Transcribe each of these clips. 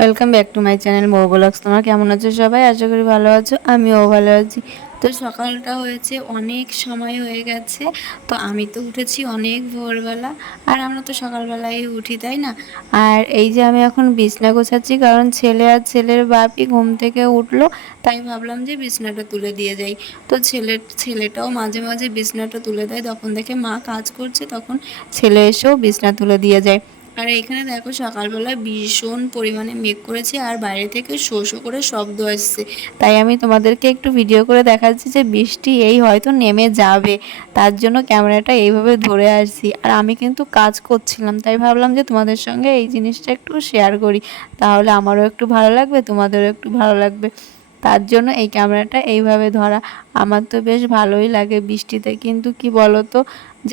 Welcome back to my channel Mou vlogs. তোমরা কেমন আছো সবাই? আশা করি ভালো আছো, আমিও ভালো আছি। তো সকালটা হয়েছে, অনেক সময় হয়ে গেছে। তো আমি তো উঠেছি অনেক ভোরবেলা, আর আমরা তো সকালবেলায় উঠি, তাই না? আর এই যে আমি এখন বিছনা গোছাচ্ছি, কারণ ছেলে আর ছেলের বাপি ঘুম থেকে উঠলো, তাই ভাবলাম যে বিছনাটা তুলে দিয়ে যাই। তো ছেলেটাও মাঝে মাঝে বিছনাটা তুলে দেয়, তখন দেখে মা কাজ করছে, তখন ছেলে এসেও বিছনা তুলে দিয়ে যায়। আর এখানে দেখো সকালবেলা ভীষণ পরিমাণে মেঘ করেছে, আর বাইরে থেকে শো শো করে শব্দ আসছে। তাই আমি তোমাদেরকে একটু ভিডিও করে দেখাচ্ছি যে বৃষ্টি এই হয়তো নেমে যাবে, তার জন্য ক্যামেরাটা এইভাবে ধরে আসছি। আর আমি কিন্তু কাজ করছিলাম, তাই ভাবলাম যে তোমাদের সঙ্গে এই জিনিসটা একটু শেয়ার করি, তাহলে আমারও একটু ভালো লাগবে, তোমাদেরও একটু ভালো লাগবে। তার জন্য এই ক্যামেরাটা এইভাবে ধরা। আমার তো বেশ ভালোই লাগে বৃষ্টিতে, কিন্তু কি বলো তো,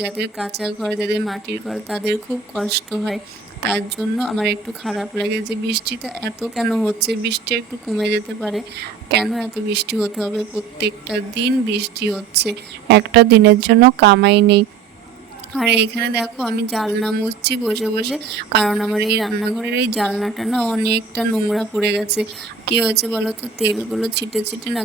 যাদের কাঁচা ঘর, যাদের মাটির ঘর, তাদের খুব কষ্ট হয়। তার জন্য আমার একটু খারাপ লাগে যে বৃষ্টিটা এত কেন হচ্ছে, বৃষ্টি একটু কমে যেতে পারে। কেন এত বৃষ্টি হতে হবে? প্রত্যেকটা দিন বৃষ্টি হচ্ছে, একটা দিনের জন্য কামাই নেই। আর এইখানে দেখো আমি জানলা মুছছি বসে বসে, কারণ আমার এই রান্নাঘরের এই জানলাটা না অনেকটা নোংরা পড়ে গেছে। কী হয়েছে বলো তো, তেলগুলো ছিটে ছিটে না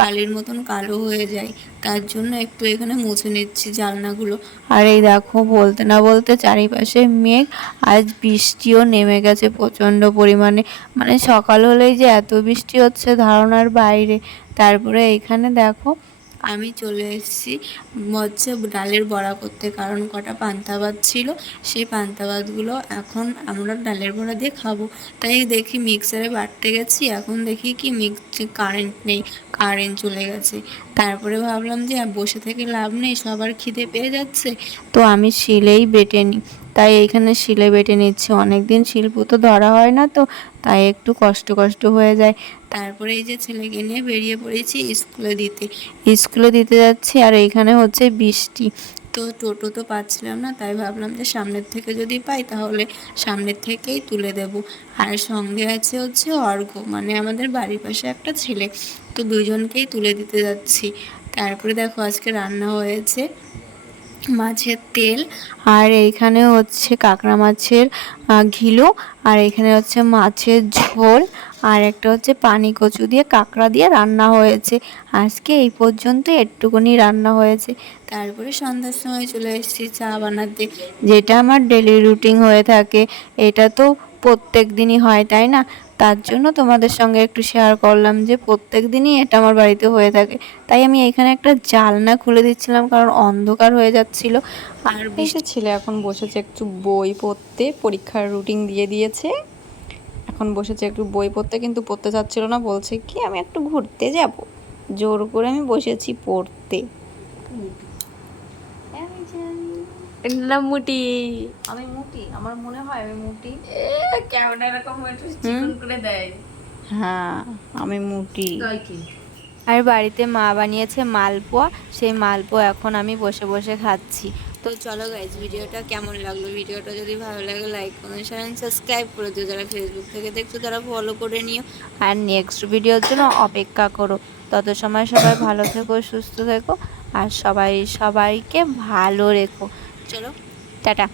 কালির মতন কালো হয়ে যায়। তার জন্য একটু এখানে মুছে নিচ্ছি জানলাগুলো। আর এই দেখো, বলতে না বলতে চারিপাশে মেঘ, আজ বৃষ্টিও নেমে গেছে প্রচণ্ড পরিমাণে। মানে সকাল হলেই যে এত বৃষ্টি হচ্ছে ধারণার বাইরে। তারপরে এইখানে দেখো আমি চলে এসেছি হচ্ছে ডালের বড়া করতে, কারণ কটা পান্তা ভাত ছিল, সেই পান্তা ভাতগুলো এখন আমরা ডালের বড়া দিয়ে খাবো। তাই দেখি মিক্সারে বাটতে গেছি, এখন দেখি কি কারেন্ট নেই, কারেন্ট চলে গেছে। তারপরে ভাবলাম যে বসে থেকে লাভ নেই, সবার খিদে পেয়ে যাচ্ছে, তো আমি শিলেই বেটে নিই। তাই এইখানে শিলে বেটে নিচ্ছি, অনেক দিন শিলপুতো ধরা হয় না, তো তাই একটু কষ্ট কষ্ট হয়ে যায়। তারপরে এই যে ছেলেকে নিয়ে বেরিয়ে পড়েছি স্কুলে দিতে যাচ্ছি। আর এইখানে হচ্ছে বৃষ্টি, তো টোটো তো পাচ্ছিলাম না, তাই ভাবলাম যে সামনের থেকে যদি পাই তাহলে সামনের থেকেই তুলে দেব। আর সঙ্গে আছে হচ্ছে অর্ঘ্য, মানে আমাদের বাড়ির পাশে একটা ছেলে, তো দুজনকেই তুলে দিতে যাচ্ছি। তারপরে দেখো আজকে রান্না হয়েছে মাছের তেল, আর এইখানে হচ্ছে কাঁকড়া মাছের ঘিলু, আর এখানে হচ্ছে মাছের ঝোল, আর একটা হচ্ছে পানি কচু দিয়ে কাঁকড়া দিয়ে রান্না হয়েছে। আজকে এই পর্যন্ত একটুকুনি রান্না হয়েছে। তারপরে সন্ধ্যার সময় চলে এসেছি চা বানাতে, যেটা আমার ডেলি রুটিন হয়ে থাকে। এটা তো প্রত্যেক দিনই হয়, তাই না? তার জন্য তোমাদের সঙ্গে একটু শেয়ার করলাম যে প্রত্যেক দিনই এটা আমার বাড়িতে হয়ে থাকে। তাই আমি এখানে একটা জানলা খুলে দিচ্ছিলাম, কারণ অন্ধকার হয়ে যাচ্ছিল। আর এই যে ছেলে এখন বসেছে একটু বই পড়তে, পরীক্ষার রুটিন দিয়ে দিয়েছে, এখন বসেছে একটু বই পড়তে, কিন্তু পড়তে চাচ্ছিল না, বলছে কি আমি একটু ঘুরতে যাব। জোর করে আমি বসেছি পড়তে। না মুটি, আমি মুটি, আমার মনে হয় আমি মুটি। কেমন এরকম একটু চিকন করে দেয়। হ্যাঁ, আমি মুটি। আর বাড়িতে মা বানিয়েছে মালপোয়া, সেই মালপোয়া এখন আমি বসে বসে খাচ্ছি। তো চলো গাইজ, ভিডিওটা কেমন লাগলো? ভিডিওটা যদি ভালো লাগে like comment share and subscribe করে দিও। যারা ফেসবুক থেকে দেখছো তারা ফলো করে নিও, আর নেক্সট ভিডিওর জন্য অপেক্ষা করো। তত সময় সবাই ভালো থেকো, সুস্থ থেকো, আর সবাইকে ভালো রেখো। চলো, টাটা।